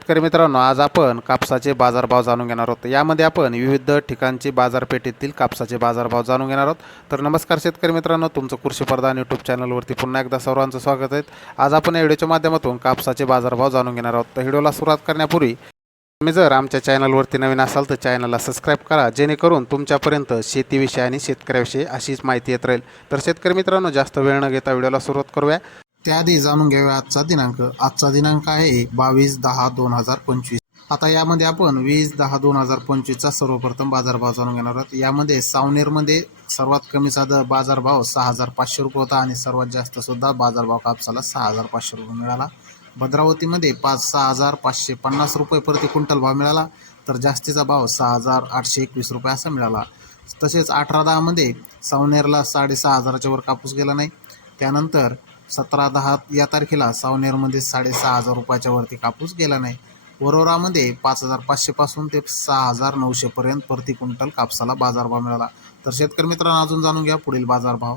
शेतकरी मित्रांनो आज आपण कापसाचे बाजारभाव जाणून घेणार आहोत. यामध्ये आपण विविध ठिकाणची बाजारपेठेतील कापसाचे बाजारभाव जाणून घेणार आहोत. तर नमस्कार शेतकरी मित्रांनो तुमचं कृषी प्रधान यूट्यूब चॅनलवरती पुन्हा एकदा सर्वांचं स्वागत आहे. आज आपण या व्हिडिओच्या माध्यमातून कापसाचे बाजारभाव जाणून घेणार आहोत. तर व्हिडिओला सुरुवात करण्यापूर्वी तुम्ही जर आमच्या चॅनलवरती नवीन असाल तर चॅनलला सबस्क्राईब करा जेणेकरून तुमच्यापर्यंत शेतीविषयी आणि शेतकऱ्याविषयी अशीच माहिती येत राहील. तर शेतकरी मित्रांनो जास्त वेळ न घेता व्हिडिओला सुरुवात करूया. त्याआधी जाणून घेऊया आजचा दिनांक. आजचा दिनांक आहे बावीस दहा दोन हजार पंचवीस. आता यामध्ये आपण वीस दहा दोन हजार पंचवीसचा सर्वप्रथम बाजारभाव जाणून घेणार आहोत. यामध्ये सावनेरमध्ये सर्वात कमीचा द- बाजारभाव सहा हजार पाचशे रुपये होता आणि सर्वात जास्त सुद्धा बाजारभाव कापसाला सहा हजार पाचशे रुपये मिळाला. भद्रावतीमध्ये पाच सहा हजार पाचशे पन्नास रुपये प्रति क्विंटल भाव मिळाला तर जास्तीचा भाव सहा हजार आठशे एकवीस रुपये असा मिळाला. तसेच अठरा दहामध्ये सावनेरला साडेसहा हजाराच्या वर कापूस गेला नाही. त्यानंतर सतरा दहा या तारखेला सावनेरमध्ये साडेसहा हजार रुपयाच्या वरती कापूस गेला नाही. वरोरामध्ये पाच हजार पाचशेपासून ते सहा हजार नऊशेपर्यंत प्रति क्विंटल कापसाला बाजारभाव मिळाला. तर शेतकरी मित्रांनो अजून जाणून घ्या पुढील बाजारभाव.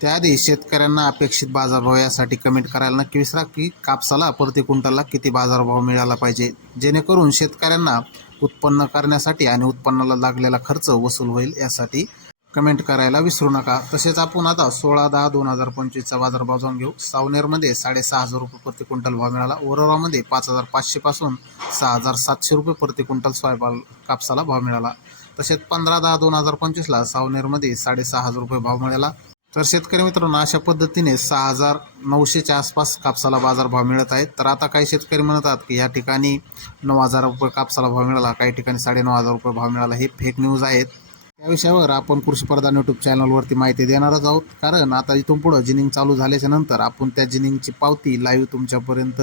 त्याआधी शेतकऱ्यांना अपेक्षित बाजारभाव यासाठी कमेंट करायला नक्की विसरा की कापसाला प्रति क्विंटलला किती बाजारभाव मिळाला पाहिजे? जेणेकरून शेतकऱ्यांना उत्पन्न करण्यासाठी आणि उत्पन्नाला लागलेला खर्च वसूल होईल यासाठी कमेंट करायला विसरू नका. तसेच आपण आता सोळा दहा दोन हजार पंचवीसचा बाजारभाव जाऊन घेऊ. सावनेरमध्ये साडेसहा हजार रुपये प्रति क्विंटल भाव मिळाला. ओरोरामध्ये पाच हजार पाचशेपासून सहा हजार सातशे रुपये प्रति क्विंटल सोयाबाल कापसाला भाव मिळाला. तसेच पंधरा दहा दोन हजार पंचवीसला सावनेरमध्ये साडेसहा हजार रुपये भाव मिळाला. तर शेतकरी मित्रांनो अशा पद्धतीने सहा हजार नऊशेच्या आसपास कापसाला बाजारभाव मिळत आहेत. तर आता काही शेतकरी म्हणतात की या ठिकाणी नऊ हजार रुपये कापसाला भाव मिळाला काही ठिकाणी साडेनऊ हजार रुपये भाव मिळाला. हे फेक न्यूज आहेत. त्या विषयावर आपण कृषीप्रधान यूट्यूब चॅनलवरती माहिती देणारच आहोत. कारण आता इथून पुढं जिनिंग चालू झाल्याच्यानंतर आपण त्या जिनिंगची पावती लाईव्ह तुमच्यापर्यंत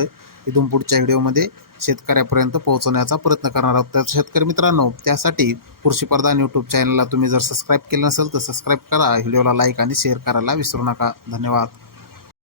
इथून पुढच्या व्हिडिओमध्ये शेतकऱ्यापर्यंत पोहोचवण्याचा प्रयत्न करणार आहोत. तर शेतकरी मित्रांनो त्यासाठी कृषीप्रधान यूट्यूब चॅनलला तुम्ही जर सबस्क्राईब केलं नसेल तर सबस्क्राईब करा. व्हिडिओला लाईक आणि शेअर करायला विसरू नका. धन्यवाद.